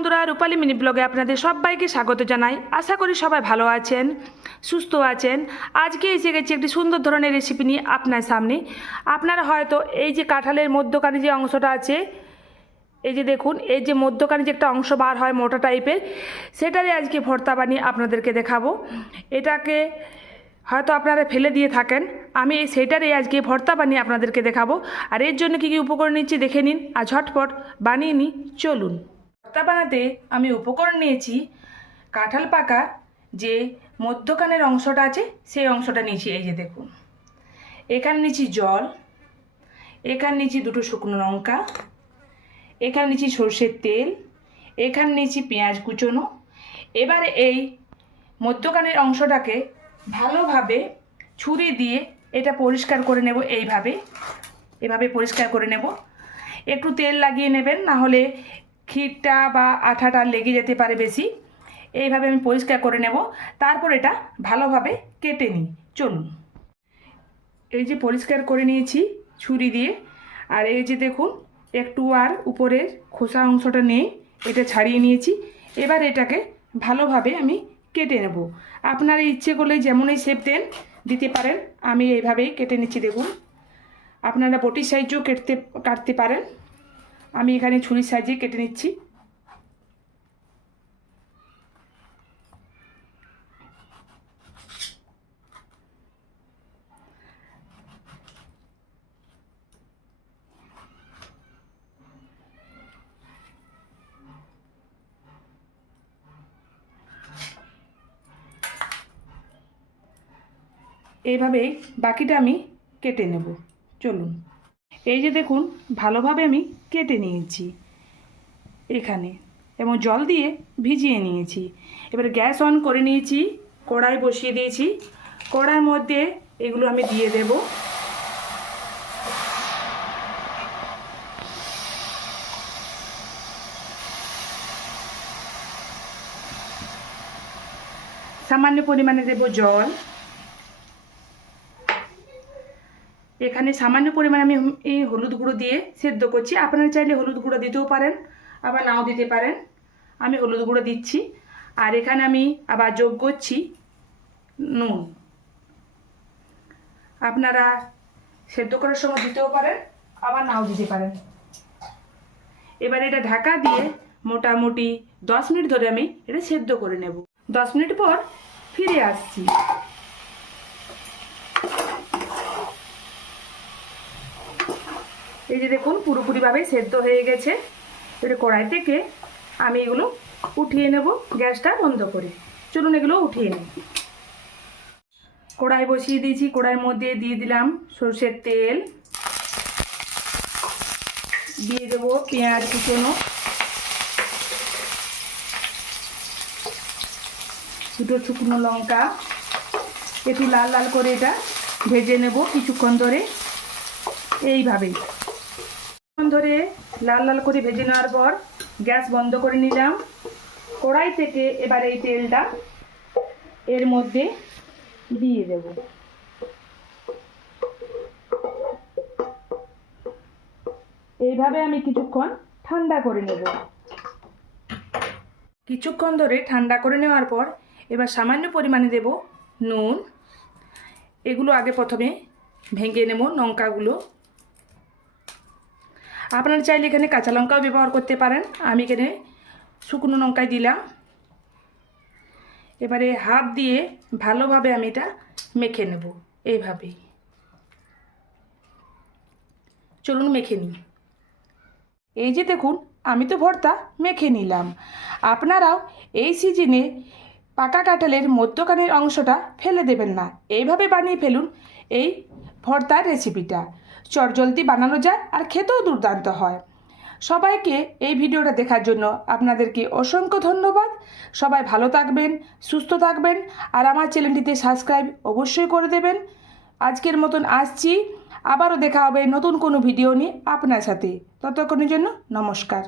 বন্ধুরা, রূপালী মিনি ব্লগে আপনাদের সবাইকে স্বাগত জানাই। আশা করি সবাই ভালো আছেন, সুস্থ আছেন। আজকে এসে গেছি একটি সুন্দর ধরনের রেসিপি নিয়ে আপনার সামনে। আপনারা হয়তো এই যে কাঁঠালের মধ্যখানে যে অংশটা আছে, এই যে দেখুন, এই যে মধ্যখানে যে একটা অংশ বার হয় মোটা টাইপের, সেটারই আজকে ভর্তা বানিয়ে আপনাদেরকে দেখাবো। এটাকে হয়তো আপনারা ফেলে দিয়ে থাকেন, আমি সেইটারই আজকে ভর্তা বানিয়ে আপনাদেরকে দেখাবো। আর এর জন্য কী কী উপকরণ নিচ্ছি দেখে নিন, আর ঝটপট বানিয়ে নিই, চলুন। ভর্তা বানাতে আমি উপকরণ নিয়েছি কাঁঠাল পাকা যে মধ্যখানের অংশটা আছে সেই অংশটা নিয়েছি। এই যে দেখুন, এখানে নিয়েছি জল, এখানে নিয়েছি দুটো শুকনো লঙ্কা, এখানে নিয়েছি সর্ষের তেল, এখানে নিয়েছি পেঁয়াজ কুচোনো। এবারে এই মধ্যখানের অংশটাকে ভালোভাবে ছুরি দিয়ে এটা পরিষ্কার করে নেব। এভাবে পরিষ্কার করে নেব। একটু তেল লাগিয়ে নেবেন, না হলে ক্ষীরটা বা আঠাটা লেগে যেতে পারে বেশি। এইভাবে আমি পরিষ্কার করে নেব, তারপর এটা ভালোভাবে কেটে নিই। চলুন। এই যে পরিষ্কার করে নিয়েছি ছুরি দিয়ে, আর এই যে দেখুন একটু আর উপরের খোসা অংশটা নেই, এটা ছাড়িয়ে নিয়েছি। এবার এটাকে ভালোভাবে আমি কেটে নেব। আপনারা ইচ্ছে করলে যেমনই শেপ দেন দিতে পারেন, আমি এইভাবেই কেটে নিচ্ছি। দেখুন, আপনারা বটির সাইজেও কাটতে পারেন, আমি এখানে ছুরির সাইজে কেটে নিচ্ছি। এইভাবেই বাকিটা আমি কেটে নেব। চলুন। এই যে দেখুন, ভালোভাবে আমি কেটে নিয়েছি এখানে, এবং জল দিয়ে ভিজিয়ে নিয়েছি। এবার গ্যাস অন করে নিয়েছি, কড়াই বসিয়ে দিয়েছি। কড়াইয়ের মধ্যে এগুলো আমি দিয়ে দেব। সামান্য পরিমাণে দেব জল। এখানে সামান্য পরিমাণে আমি এই হলুদ গুঁড়ো দিয়ে সেদ্ধ করছি। আপনারা চাইলে হলুদ গুঁড়ো দিতেও পারেন, আবার নাও দিতে পারেন। আমি হলুদ গুঁড়ো দিচ্ছি। আর এখানে আমি আবার যোগ করছি নুন। আপনারা সেদ্ধ করার সময় দিতেও পারেন, আবার নাও দিতে পারেন। এবার এটা ঢাকা দিয়ে মোটামুটি 10 মিনিট ধরে আমি এটা সেদ্ধ করে নেব। 10 মিনিট পর ফিরে আসছি। এই যে দেখুন, পুরোপুরিভাবে সেদ্ধ হয়ে গেছে। এবার কড়াই থেকে আমি এগুলো উঠিয়ে নেব, গ্যাসটা বন্ধ করে। চলুন এগুলো উঠিয়ে নিই। কড়াই বসিয়ে দিয়েছি, কড়াইয়ের মধ্যে দিয়ে দিলাম সরষের তেল, দিয়ে দেব পেঁয়াজ কুচোনো, দুটো শুকনো লঙ্কা। একটু লাল লাল করে এটা ভেজে নেব কিছুক্ষণ ধরে। এইভাবেই ধরে লাল লাল করে ভেজে নেওয়ার পর গ্যাস বন্ধ করে নিলাম। কড়াই থেকে এবার এই তেলটা এর মধ্যে দিয়ে দেব। এইভাবে আমি কিছুক্ষণ ঠান্ডা করে নেব। কিছুক্ষণ ধরে ঠান্ডা করে নেওয়ার পর এবার সামান্য পরিমাণে দেব নুন। এগুলো আগে প্রথমে ভেঙে নেব, লঙ্কাগুলো। আপনারা চাইলে এখানে কাঁচা লঙ্কাও ব্যবহার করতে পারেন, আমি এখানে শুকনো লঙ্কাই দিলাম। এবারে হাত দিয়ে ভালোভাবে আমি এটা মেখে নেব। এইভাবেই চলুন মেখে নিই। এই যে দেখুন, আমি তো ভর্তা মেখে নিলাম। আপনারাও এই সিজনে পাকা কাঁঠালের মধ্যখানের অংশটা ফেলে দেবেন না, এইভাবে বানিয়ে ফেলুন এই ভর্তার রেসিপিটা। চটজলদি বানানো যায় আর খেতেও দুর্দান্ত হয়। সবাইকে এই ভিডিওটা দেখার জন্য আপনাদেরকে অসংখ্য ধন্যবাদ। সবাই ভালো থাকবেন, সুস্থ থাকবেন, আর আমার চ্যানেলটিতে সাবস্ক্রাইব অবশ্যই করে দেবেন। আজকের মতন আসছি, আবারও দেখা হবে নতুন কোনো ভিডিও নিয়ে আপনার সাথে। ততক্ষণের জন্য নমস্কার।